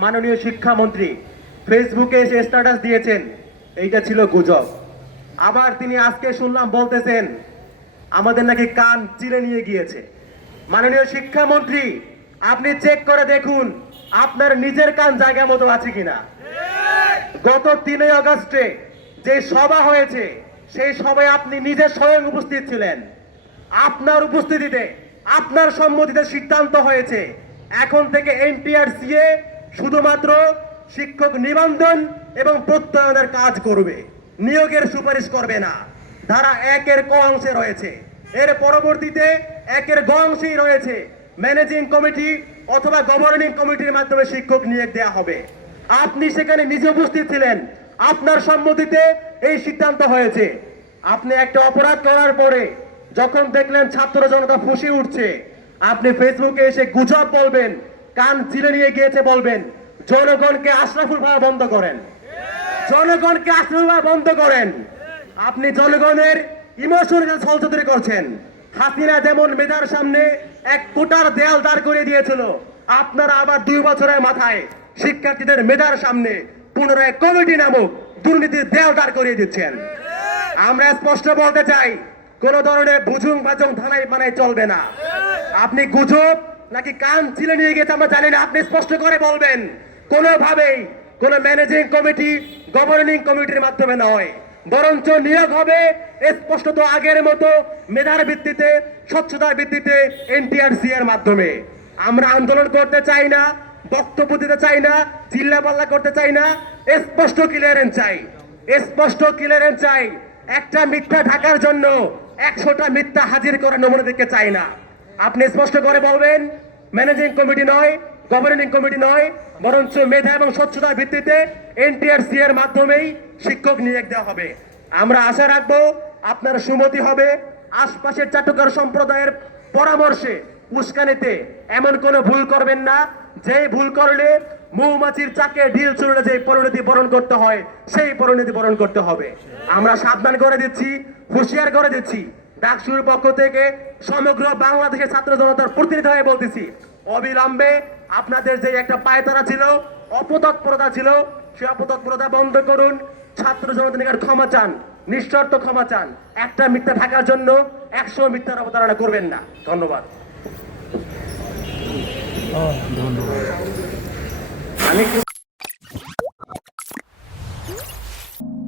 মাননীয় শিক্ষামন্ত্রী ফেসবুকে এসে স্ট্যাটাস দিয়েছেন, এইটা ছিল গুজব। আবার তিনি আজকে শুনলাম বলতেছেন আমাদের নাকি কান চিরে নিয়ে গিয়েছে। মাননীয় শিক্ষামন্ত্রী, আপনি চেক করে দেখুন আপনার নিজের কান জায়গা মতো আছে কিনা। গত 3 আগস্টে যে সভা হয়েছে সেই সভায় আপনি নিজে স্বয়ং উপস্থিত ছিলেন। আপনার উপস্থিতিতে, আপনার সম্মতিতে সিদ্ধান্ত হয়েছে এখন থেকে এনটিআরসিএ শুধুমাত্র শিক্ষক নিবন্ধন এবং প্রত্যয়নের কাজ করবে, নিয়োগের সুপারিশ করবে না। ধারা 1-এর ক অংশে রয়েছে। এর পরবর্তীতে 1-এর গ অংশেই রয়েছে ম্যানেজিং কমিটি অথবা গভর্নিং কমিটির মাধ্যমে শিক্ষক নিয়োগ দেওয়া হবে। আপনি সেখানে নিজে উপস্থিত ছিলেন, আপনার সম্মতিতে এই সিদ্ধান্ত হয়েছে। আপনি একটা অপরাধ করার পরে যখন দেখলেন ছাত্র জনতা ফুঁসে উঠছে, আপনি ফেসবুকে এসে গুজব বলবেন, কান চিরে নিয়ে গিয়েছে বলবেন। জনগণকে আশরাফুল ভাবা বন্ধ করেন, জনগণকে আশরাফুল ভাবা বন্ধ করেন। আপনি জনগণের ইমোশনাল ছলচাতুরি করছেন। হাসিনা যেমন মেধার সামনে এক কোটার দেয়াল দাঁড় করিয়ে দিয়েছিল, আপনারা আবার 2 বছরের মাথায় শিক্ষার্থীদের মেধার সামনে পুনরায় কমিটি নামক দুর্নীতির দেয়াল দাঁড় করিয়ে দিচ্ছেন। আমরা স্পষ্ট বলতে চাই, কোন ধরনের বুঝুং বাজং ধানাই বানাই চলবে না। আপনি গুজব নাকি কান চিলে নিয়ে গেছে আমরা জানি না, আপনি স্পষ্ট করে বলবেন। কোনোভাবেই কোন ম্যানেজিং কমিটি গভর্নিং কমিটির মাধ্যমে নয়, বরঞ্চ নিয়োগ হবে স্পষ্টত আগের মতো মেধার ভিত্তিতে, স্বচ্ছতার ভিত্তিতে এনটিআরসি এর মাধ্যমে। আমরা আন্দোলন করতে চাই না, বক্তব্য দিতে চাই না, চিল্লাপাল্লা করতে চাই না, স্পষ্ট ক্লিয়ারেন্স চাই, স্পষ্ট ক্লিয়ারেন্স চাই। একটা মিথ্যা ঢাকার জন্য 100টা মিথ্যা হাজির করার নমুনা দেখতে চাই না। আপনি স্পষ্ট করে বলবেন ম্যানেজিং কমিটি নয়, গভর্নিং কমিটি নয়, বরঞ্চ মেধা এবং স্বচ্ছতার ভিত্তিতে এনটিআরসি এর মাধ্যমেই শিক্ষক নিয়োগ দেওয়া হবে। আমরা আশা রাখবো আপনার সুমতি হবে। আশপাশের চাটুকার সম্প্রদায়ের পরামর্শে উস্কানিতে এমন কোনো ভুল করবেন না, যে ভুল করলে মৌমাছির চাকে ঢিল ছুড়লে যে পরিণতি বরণ করতে হয় সেই পরিণতি বরণ করতে হবে। আমরা সাবধান করে দিচ্ছি, হুঁশিয়ার করে দিচ্ছি। ডাকসুর পক্ষ থেকে সমগ্র বাংলাদেশের ছাত্র জনতার প্রতিনিধি হয়ে বলতেছি, অবিলম্বে আপনাদের যে একটা পায়তারা ছিল, অপতৎপরতা ছিল, সেই অপতৎপরতা বন্ধ করুন। ছাত্র জনতা নিকট ক্ষমা চান, নিঃশর্ত ক্ষমা চান। একটা মিথ্যা ঢাকার জন্য 100 মিথ্যার অবতারণা করবেন না। ধন্যবাদ। ধন্যবাদ। আমি